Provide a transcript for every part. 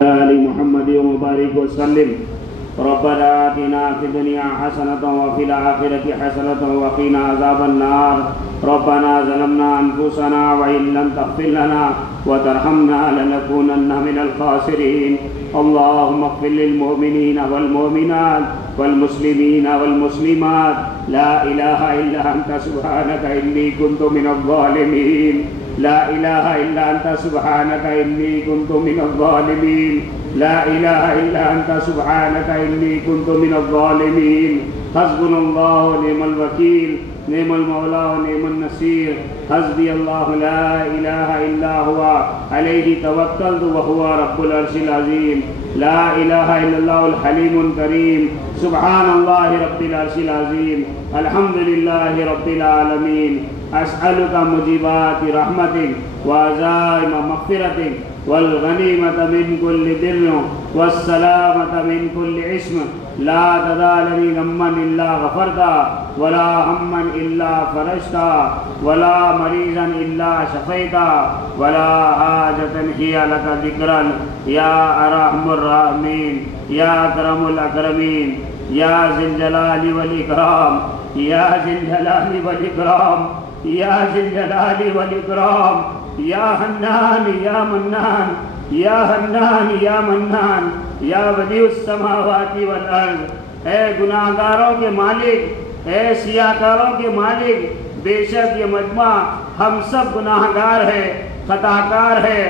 آل محمد وبارك وسلم. ربنا آتنا في الدنيا حسنة وفي الآخرة حسنة وقنا عذاب النار. ربنا ظلمنا أنفسنا وإن لم تغفر لنا وترحمنا لنكونن من الخاسرين. اللهم اغفر للمؤمنين والمؤمنات والمسلمين والمسلمات. لا إله إلا أنت سبحانك إني كنت من الظالمين. لا إله إلا أنت سبحانك إني كنت من الظالمين. لا إله إلا أنت سبحانك إني كنت من الظالمين. حسبنا الله ونعم الوكيل. نعم المولى ونعم النصير. حسبي الله لا إله إلا هو عليه توكلت وهو رب العرش العظيم. لا إله إلا الله الحليم الكريم. سبحان الله رب العرش العظيم. الحمد لله رب العالمين. أسألك موجبات رحمتك وعزائم مغفرتك والغنيمة من كل بر والسلامة من كل اسم. لا تدع لي ذنبا إلا غفرته ولا هما إلا فرجته ولا مريضا إلا شفيته ولا حاجة هي لك ذكرا يا أرحم الراحمين يا أكرم الأكرمين يا ذي الجلال والإكرام يا ذي الجلال والإكرام يا ذي الجلال والإكرام يا حنان يا منان یا حنان یا منان یا بدیع السماوات والارض. اے گناہ گاروں کے مالک، اے سیاہ کاروں کے مالک، بے شک یہ مجمع ہم سب گناہ گار ہے، خطا کار ہے،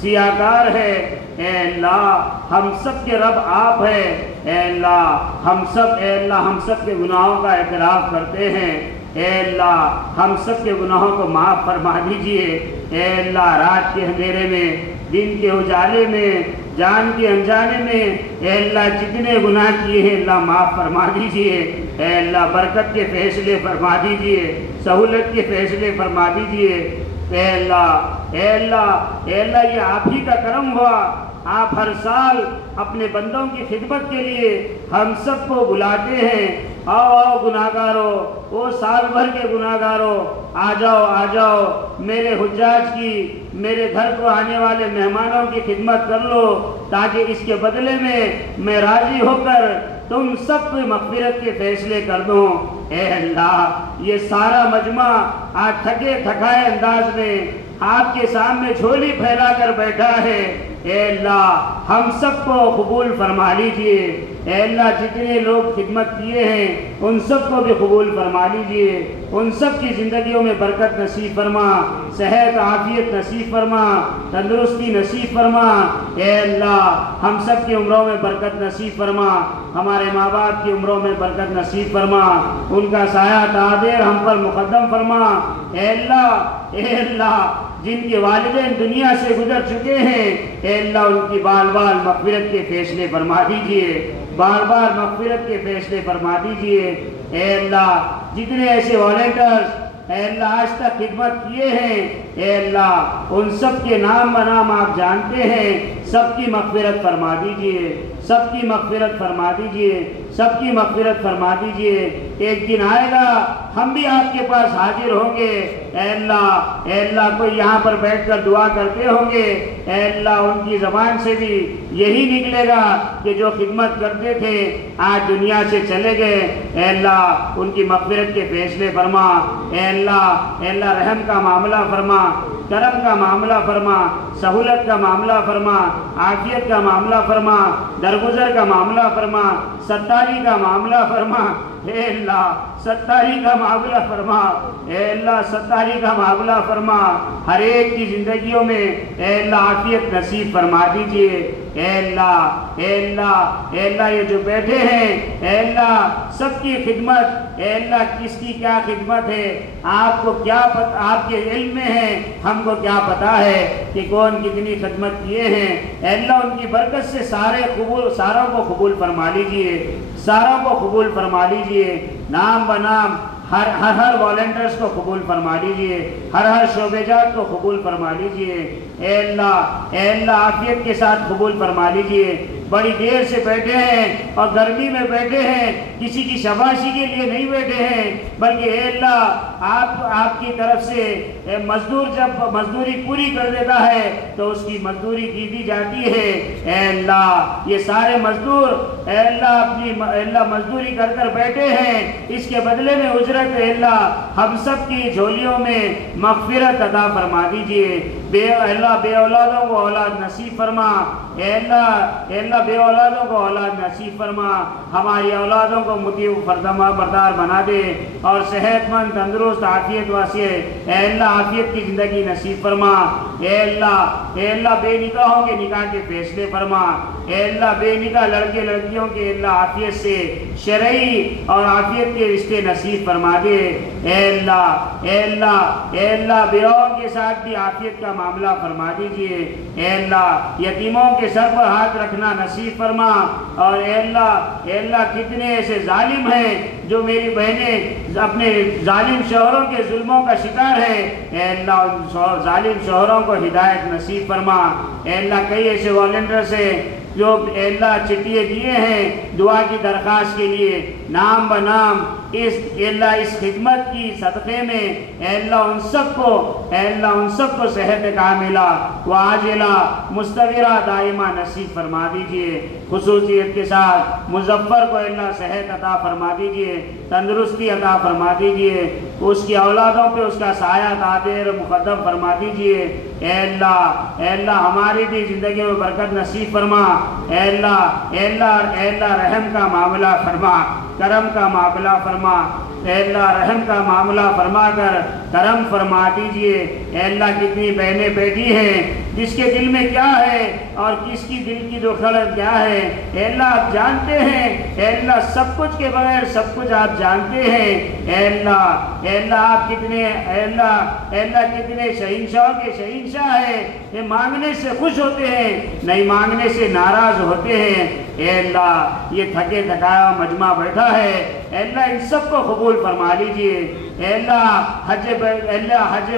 سیاہ کار ہے. اے اللہ ہم سب کے رب آپ ہے. اے اللہ ہم سب کے گناہوں کا اعتراف کرتے ہیں. اے اللہ ہم سب کے گناہوں کو معاف فرما دیجئے. اے اللہ رات کے اندھیرے میں، دن کے اجالے میں، جان کے انجانے میں اے اللہ جتنے گناہ کیے ہیں اللہ معاف فرما دیجئے. اے اللہ برکت کے فیصلے فرما دیجئے، سہولت کے فیصلے فرما دیجئے. اے اللہ اے اللہ اے اللہ یہ آپ ہی کا کرم ہوا. آپ ہر سال اپنے بندوں کی خدمت کے لیے ہم سب کو بلاتے ہیں. آؤ آؤ گناہ گارو، وہ سال بھر کے گناہ گارو، آ جاؤ آ جاؤ، میرے حجاج کی، میرے گھر کو آنے والے مہمانوں کی خدمت کر لو، تاکہ اس کے بدلے میں راضی ہو کر تم سب کو مغفرت کے فیصلے کر دوں. اے اللہ یہ سارا مجمع آج تھکے تھکائے انداز میں آپ کے سامنے جھولی پھیلا کر بیٹھا ہے. اے اللہ ہم سب کو قبول فرما لیجئے. اے اللہ جتنے لوگ خدمت کیے ہیں ان سب کو بھی قبول فرما لیجئے. ان سب کی زندگیوں میں برکت نصیب فرما، صحت عافیت نصیب فرما، تندرستی نصیب فرما. اے اللہ ہم سب کی عمروں میں برکت نصیب فرما، ہمارے ماں باپ کی عمروں میں برکت نصیب فرما، ان کا سایہ تعدیر ہم پر مقدم فرما. اے اللہ جن کے والدین دنیا سے گزر چکے ہیں اے اللہ ان کی بار بار مغفرت کے فیصلے فرما دیجئے، بار بار مغفرت کے فیصلے فرما دیجئے. اے اللہ جتنے ایسے والنٹرز اے اللہ آج تک خدمت کیے ہیں اے اللہ ان سب کے نام بنام آپ جانتے ہیں. سب کی مغفرت فرما دیجئے، سب کی مغفرت فرما دیجئے، سب کی مغفرت فرما دیجئے. ایک دن آئے گا ہم بھی آپ کے پاس حاضر ہوں گے. اے اللہ کوئی یہاں پر بیٹھ کر دعا کرتے ہوں گے اے اللہ ان کی زبان سے بھی یہی نکلے گا کہ جو خدمت کرتے تھے آج دنیا سے چلے گئے. اے اللہ ان کی مغفرت کے فیصلے فرما. اے اللہ رحم کا معاملہ فرما، کرم کا معاملہ فرما، سہولت کا معاملہ فرما، عافیت کا معاملہ فرما، درگزر کا معاملہ فرما، ستاری کا معاملہ فرما. اے اللہ ستاری کا معاملہ فرما. اے اللہ ستاری کا معاملہ فرما. ہر ایک کی زندگیوں میں اے اللہ عافیت نصیب فرما دیجئے. اے اللہ یہ جو بیٹھے ہیں اے اللہ سب کی خدمت اے اللہ کس کی کیا خدمت ہے آپ کو کیا پتہ، آپ کے علم میں ہے، ہم کو کیا پتا ہے کہ کون کتنی خدمت کیے ہیں. اے اللہ ان کی برکت سے ساروں کو قبول فرما لیجئے، ساروں کو قبول فرما لیجئے. نام بنام ہر والنٹرز کو قبول فرما لیجئے، ہر شعبے جات کو قبول فرما لیجئے. اے اللہ عافیت کے ساتھ قبول فرما لیجئے. بڑی دیر سے بیٹھے ہیں اور گرمی میں بیٹھے ہیں، کسی کی شاباشی کے لیے نہیں بیٹھے ہیں، بلکہ اے اللہ آپ کی طرف سے مزدور جب مزدوری پوری کر دیتا ہے تو اس کی مزدوری دی جاتی ہے۔ اے اللہ یہ سارے مزدور اے اللہ مزدوری کر بیٹھے ہیں، اس کے بدلے میں اجرت اے اللہ ہم سب کی جھولیوں میں مغفرت عطا فرما دیجئے۔ اللہ بے اولادوں کو اولاد نصیب فرما، اے اللہ بے اولادوں کو اولاد نصیب فرما، ہماری اولادوں کو مطیع فرما بردار بنا دے اور صحت مند تندرست عافیت واسع اے اللہ عافیت کی زندگی نصیب فرما۔ اے اللہ بے نکاحوں کے نکاح کے فیصلے فرما، اے اللہ بے نکاح لڑکے لڑکیوں کے اللہ عافیت سے شرعی اور عافیت کے رشتے نصیب فرما دے۔ اے اللہ بیووں کے ساتھ بھی عافیت کا معاملہ فرما دیجئے۔ اے اللہ یتیموں کے سر پر ہاتھ رکھنا نصیب فرما، اور اے اللہ کتنے ایسے ظالم ہیں جو میری بہنیں اپنے ظالم شوہروں کے ظلموں کا شکار ہے، اے اللہ ان ظالم شوہروں کو ہدایت نصیب فرما۔ اے اللہ کئی ایسے والنٹرز ہیں جو اے اللہ چٹھیے دیے ہیں دعا کی درخواست کے لیے، نام بنام اس خدمت کی صدقے میں اے اللہ ان سب کو صحت کاملہ و عاجلہ مستمرہ دائمہ نصیب فرما دیجئے۔ خصوصیت کے ساتھ مظفر کو اللہ صحت عطا فرما دیجئے، تندرستی عطا فرما دیجئے، اس کی اولادوں پہ اس کا سایہ قادر مقدم فرما دیجئے۔ اے اللہ ہماری بھی زندگی میں برکت نصیب فرما۔ اے اللہ رحم کا معاملہ فرما، کرم کا معاملہ فرما۔ اے اللہ رحم کا معاملہ فرما کر کرم فرما دیجئے۔ اے اللہ کتنی بہنیں بیٹھی ہیں جس کے دل میں کیا ہے اور کس کی دل کی دکھڑت کیا ہے، اے اللہ آپ جانتے ہیں۔ اے اللہ سب کچھ کے بغیر سب کچھ آپ جانتے ہیں۔ اے اللہ آپ کتنے شہنشاہوں کے شہنشاہ ہیں، یہ مانگنے سے خوش ہوتے ہیں نہیں مانگنے سے ناراض ہوتے ہیں۔ اے اللہ یہ تھکے تھکایا مجمع بیٹھا ہے، اے اللہ ان سب کو قبول فرما لیجئے۔ اے اللہ حج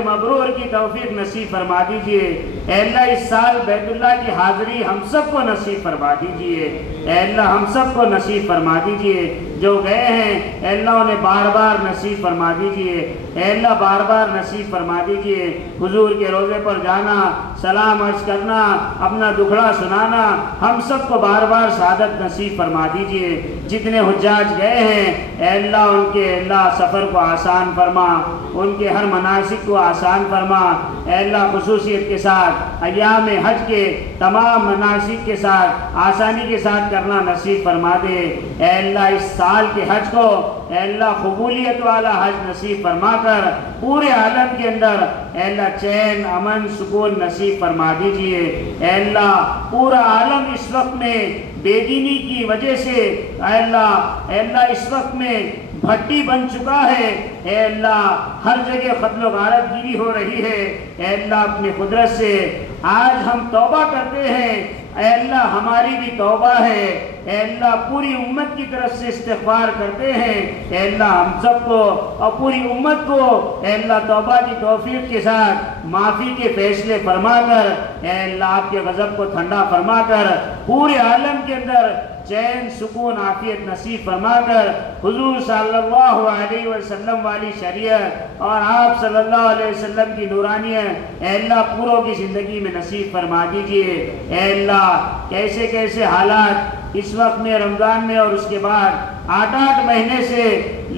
مبرور کی توفیق نصیب فرما دیجئے۔ اے اللہ اس سال بیت اللہ کی حاضری ہم سب کو نصیب فرما دیجئے۔ اے اللہ ہم سب کو نصیب فرما دیجئے، جو گئے ہیں اے اللہ انہیں بار بار نصیب فرما دیجئے۔ اے اللہ بار بار نصیب فرما دیجئے۔ حضور کے روضے پر جانا، سلام عرض کرنا، اپنا دکھڑا سنانا، ہم سب کو بار بار سعادت نصیب فرما دیجئے۔ جتنے حجاج گئے ہیں اے اللہ ان کے اللہ سفر کو آسان فرما، ان کے ہر مناسک کو آسان فرما۔ اے اللہ خصوصیت کے ساتھ ایام حج کے تمام مناسک کے ساتھ آسانی کے ساتھ کرنا نصیب فرما دے۔ اے اللہ اس سال کے حج کو اے اللہ قبولیت والا حج نصیب فرما کر پورے عالم کے اندر اے اللہ چین امن سکون نصیب فرما دیجئے۔ اے اللہ پورا عالم اس وقت میں بے دینی کی وجہ سے اے اللہ اس وقت میں بھٹی بن چکا ہے۔ اے اللہ ہر جگہ قتل و غارت گیری ہو رہی ہے۔ اے اللہ اپنی قدرت سے آج ہم توبہ کرتے ہیں، اے اللہ ہماری بھی توبہ ہے۔ اے اللہ پوری امت کی طرف سے استغفار کرتے ہیں، اے اللہ ہم سب کو اور پوری امت کو اے اللہ توبہ کی توفیق کے ساتھ معافی کے فیصلے فرما کر اے اللہ آپ کے غضب کو ٹھنڈا فرما کر پورے عالم کے اندر چین سکون عافیت نصیب فرما کر حضور صلی اللہ علیہ وسلم والی شریعت اور آپ صلی اللہ علیہ وسلم کی نورانیت اے اللہ پوروں کی زندگی میں نصیب فرما دیجئے۔ اے اللہ کیسے کیسے حالات اس وقت میں رمضان میں اور اس کے بعد 8 مہینے سے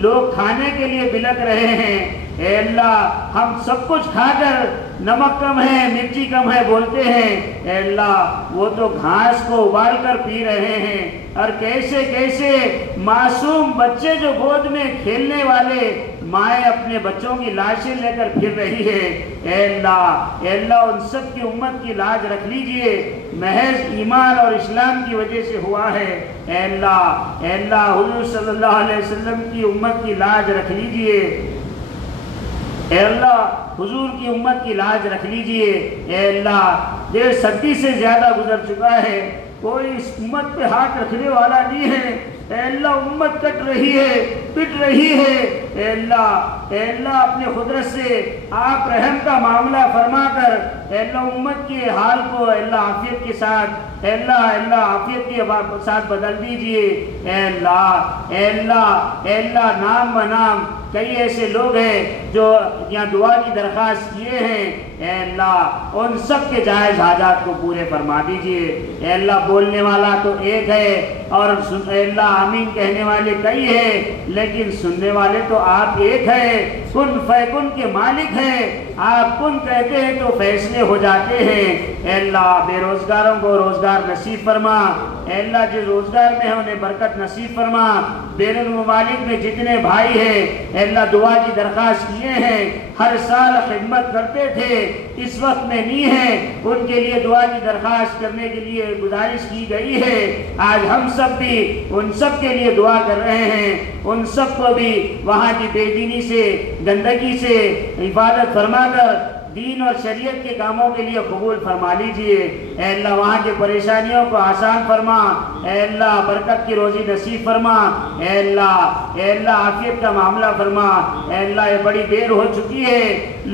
لوگ کھانے کے لیے بلک رہے ہیں۔ اے اللہ ہم سب کچھ کھا کر نمک کم ہے مرچی کم ہے بولتے ہیں، اے اللہ وہ تو گھاس کو ابال کر پی رہے ہیں، اور کیسے کیسے معصوم بچے جو گود میں کھیلنے والے مائیں اپنے بچوں کی لاشیں لے کر پھر رہی ہے۔ اے اللہ ان سب کی امت کی لاج رکھ لیجئے، محض ایمان اور اسلام کی وجہ سے ہوا ہے۔ اے اللہ حضور صلی اللہ علیہ وسلم کی امت کی لاج رکھ لیجئے۔ اے اللہ حضور کی امت کی لاج رکھ لیجئے۔ اے اللہ 1.5 سے زیادہ گزر چکا ہے، کوئی اس امت پہ ہاتھ رکھنے والا نہیں ہے۔ اے اللہ امت کٹ رہی ہے پٹ رہی ہے۔ اے اللہ اپنے قدرت سے آپ رحم کا معاملہ فرما کر اے اللہ امت کے حال کو اے اللہ عافیت کے ساتھ اے اللہ اے اللہ عافیت کے ساتھ بدل دیجئے، اے اللہ اے اللہ اے اللہ، نام بنام کئی ایسے لوگ ہیں جو یہاں دعا کی درخواست کیے ہیں، اے اللہ ان سب کے جائز حاجات کو پورے فرما دیجئے۔ اے اللہ بولنے والا تو ایک ہے اور اے اللہ آمین کہنے والے کئی ہیں، لیکن سننے والے تو آپ ایک ہیں، کن فیکن کے مالک ہیں، آپ کن کہتے ہیں تو فیصلے ہو جاتے ہیں۔ اے اللہ بے روزگاروں کو روزگار نصیب فرما، اے اللہ جو روزگار میں ہیں انہیں برکت نصیب فرما۔ بین الممالک میں جتنے بھائی ہیں اے اللہ دعا کی درخواست کیے ہیں، ہر سال خدمت کرتے تھے، اس وقت میں نہیں ہے، ان کے لیے دعا کی درخواست کرنے کے لیے گزارش کی گئی ہے۔ آج ہم سب بھی ان سب کے لیے دعا کر رہے ہیں، ان سب کو بھی وہاں کی بے دینی سے گندگی سے حفاظت فرما کر دین اور شریعت کے کاموں کے لیے قبول فرما لیجئے۔ اے اللہ وہاں کے پریشانیوں کو آسان فرما، اے اللہ برکت کی روزی نصیب فرما، اے اللہ عافیت کا معاملہ فرما۔ اے اللہ یہ بڑی دیر ہو چکی ہے،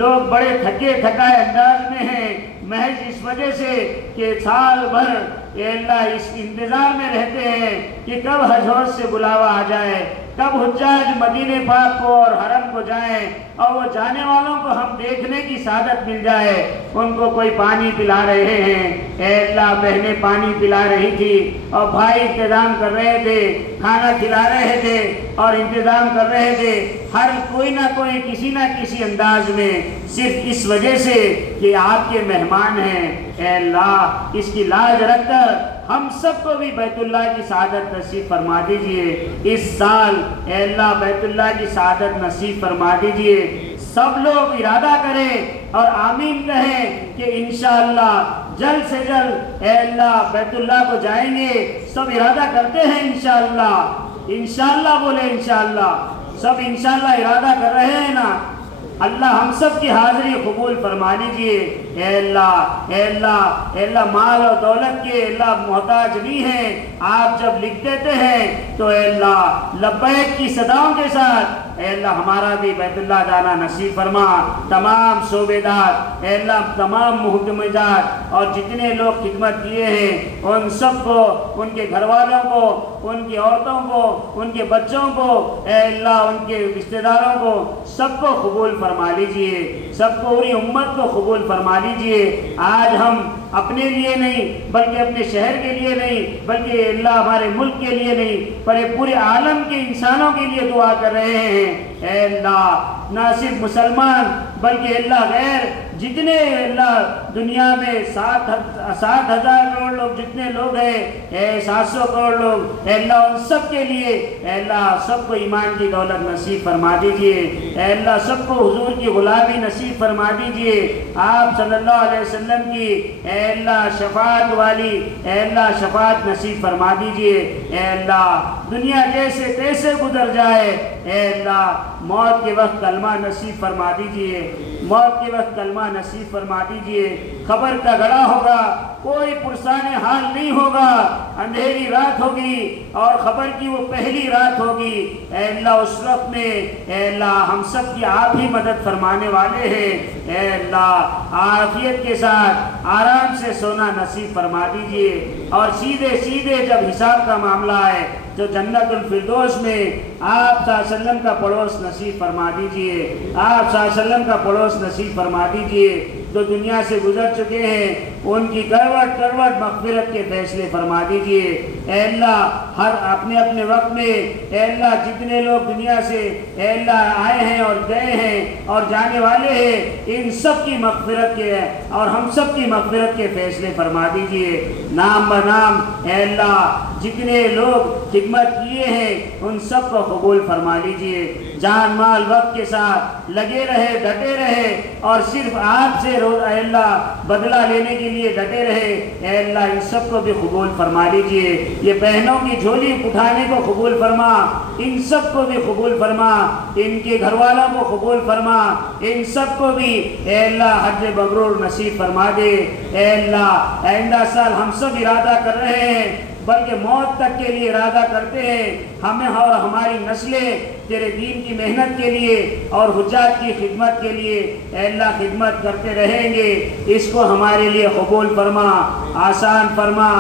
لوگ بڑے تھکے تھکائے انداز میں ہیں، محض اس وجہ سے کہ سال بھر اے اللہ اس انتظار میں رہتے ہیں کہ کب حج سے بلاوا آ جائے، کب حجاج مدینہ پاک کو اور حرم کو جائیں اور وہ جانے والوں کو ہم دیکھنے کی سعادت مل جائے۔ ان کو کوئی پانی پلا رہے ہیں، اے اللہ بہنیں پانی پلا رہی تھی اور بھائی انتظام کر رہے تھے، کھانا کھلا رہے تھے اور انتظام کر رہے تھے، ہر کوئی نہ کوئی کسی نہ کسی انداز میں، صرف اس وجہ سے کہ آپ کے مہمان ہیں۔ اے اللہ اس کی لاج رکھ کر ہم سب کو بھی بیت اللہ کی سعادت نصیب فرما دیجئے۔ اس سال اے اللہ بیت اللہ کی سعادت نصیب فرما دیجئے۔ سب لوگ ارادہ کریں اور آمین کہیں کہ انشاءاللہ جلد سے جلد اے اللہ بیت اللہ کو جائیں گے۔ سب ارادہ کرتے ہیں انشاءاللہ، انشاءاللہ بولے انشاءاللہ، سب انشاءاللہ ارادہ کر رہے ہیں نا؟ اللہ ہم سب کی حاضری قبول فرما لیجئے۔ اے اللہ اے اللہ اے اللہ مال اور دولت کے اللہ محتاج نہیں ہیں، آپ جب لکھ دیتے ہیں تو اے اللہ لبیک کی صداؤں کے ساتھ اے اللہ ہمارا بھی بیت اللہ جانا نصیب فرما۔ تمام صوبے دار اے اللہ تمام محکمات اور جتنے لوگ خدمت کیے ہیں ان سب کو، ان کے گھر والوں کو، ان کی عورتوں کو، ان کے بچوں کو اے اللہ ان کے رشتہ داروں کو سب کو قبول فرما لیجئے، سب کو پوری امت کو قبول فرما لیجئے۔ آج ہم اپنے لیے نہیں بلکہ اپنے شہر کے لیے نہیں بلکہ اللہ ہمارے ملک کے لیے نہیں پر پورے عالم کے انسانوں کے لیے دعا کر رہے ہیں۔ اے اللہ نہ صرف مسلمان بلکہ اللہ غیر جتنے اللہ دنیا میں 7,000 کروڑ لوگ جتنے لوگ ہیں، 700 کروڑ لوگ، اے اللہ ان سب کے لیے اے اللہ سب کو ایمان کی دولت نصیب فرما دیجئے۔ اے اللہ سب کو حضور کی غلامی نصیب فرما دیجئے۔ آپ صلی اللہ علیہ وسلم کی اے اللہ شفاعت والی اے اللہ شفاعت نصیب فرما دیجئے۔ اے اللہ دنیا جیسے تیسے گزر جائے، اے اللہ موت کے وقت کلمہ نصیب فرما دیجئے، موت کے وقت کلمہ نصیب فرما دیجئے۔ خبر کا گڑا ہوگا، کوئی پرسان حال نہیں ہوگا، اندھیری رات ہوگی اور خبر کی وہ پہلی رات ہوگی۔ اے اللہ اس وقت میں اے اللہ ہم سب کی آپ ہی مدد فرمانے والے ہیں۔ اے اللہ عافیت کے ساتھ آرام سے سونا نصیب فرما دیجئے اور سیدھے سیدھے جب حساب کا معاملہ ہے جو جنت الفردوس میں آپ صلی اللہ علیہ وسلم کا پڑوس نصیب فرما دیجئے، آپ صلی اللہ علیہ وسلم کا پڑوس نصیب فرما دیجئے۔ جو دنیا سے گزر چکے ہیں ان کی کروٹ کروٹ مغفرت کے فیصلے فرما دیجئے۔ اے اللہ ہر اپنے اپنے وقت میں اے اللہ جتنے لوگ دنیا سے اے اللہ آئے ہیں اور گئے ہیں اور جانے والے ہیں ان سب کی مغفرت کے اور ہم سب کی مغفرت کے فیصلے فرما دیجئے۔ نام بنام اے اللہ جتنے لوگ خدمت کیے ہیں ان سب کو قبول فرما لیجئے۔ جان مال وقت کے ساتھ لگے رہے، ڈٹے رہے اور صرف آپ سے اے اللہ بدلہ لینے کے لیے ڈٹے رہے۔ اے اللہ ان سب کو بھی قبول فرما لیجئے۔ یہ بہنوں کی جھولی اٹھانے کو قبول فرما، ان سب کو بھی قبول فرما، ان کے گھر والوں کو قبول فرما، ان سب کو بھی اے اللہ حج مبرور نصیب فرما دے۔ اے اللہ آئندہ سال ہم سب ارادہ کر رہے ہیں بلکہ موت تک کے لیے ارادہ کرتے ہیں ہمیں اور ہماری نسلیں تیرے دین کی محنت کے لیے اور حجاج کی خدمت کے لیے اے اللہ خدمت کرتے رہیں گے. اس کو ہمارے لیے قبول فرما، آسان فرما.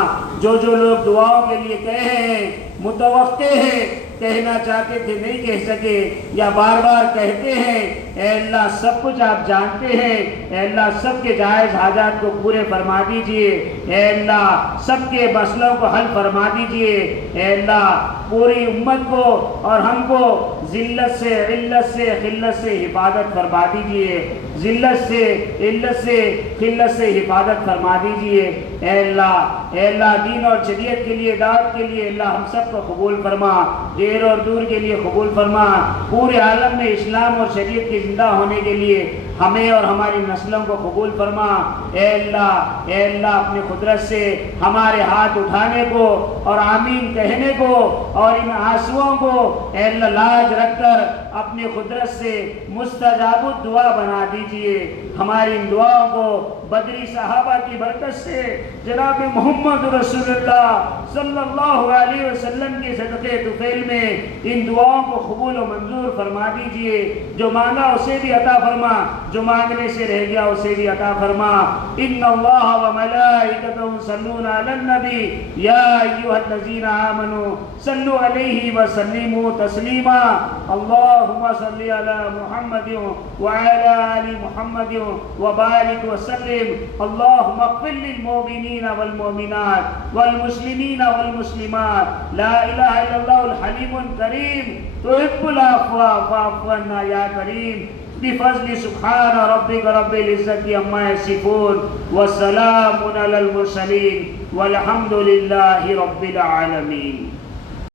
جو لوگ دعاؤں کے لیے کہے ہیں، متوقع ہیں، کہنا چاہتے تھے نہیں کہہ سکے یا بار بار کہتے ہیں، اے اللہ سب کچھ آپ جانتے ہیں. اے اللہ سب کے جائز حاجات کو پورے فرما دیجئے. اے اللہ سب کے مسئلوں کو حل فرما دیجئے. اے اللہ پوری امت کو اور ہم کو ذلت سے، علت سے، خلت سے حفاظت فرما دیجئے. ذلت سے، علت سے، خلت سے حفاظت فرما دیجئے. اے اللہ دین اور شریعت کے لیے، دعوت کے لیے اللہ ہم سب کو قبول فرما. دیر اور دور کے لیے قبول فرما. پورے عالم میں اسلام اور شریعت کے زندہ ہونے کے لیے ہمیں اور ہماری نسلوں کو قبول فرما. اے اللہ اپنے قدرت سے ہمارے ہاتھ اٹھانے کو اور آمین کہنے کو اور ان آنسوؤں کو اے اللہ لاج رکھ کر اپنے قدرت سے مستجاب الدعا بنا دیجئے. ہماری ان دعاؤں کو بدری صحابہ کی برکت سے جناب محمد رسول اللہ صلی اللہ علیہ وسلم کے صدقے طفیل میں ان دعاؤں کو قبول و منظور فرما دیجئے. جو مانگا اسے بھی عطا فرما، جو مانگنے سے رہ گیا اسے بھی عطا فرما. ان اللہ و ملائکتہ یصلون علی النبی یا ایھا الذین آمنوا صلوا علیہ وسلموا تسلیما. اللہم صل علی محمد وعلی آل محمد وبارک وسلم. اللہم اغفر للمؤمنین والمؤمنات والمسلمین والمسلمات. لا الہ الا اللہ الحلیم الکریم تحب العفو فاعف عنا یا کریم. بفضل سبحان ربک رب العزت عما یصفون وسلام علی المرسلین والحمد للہ رب العالمین.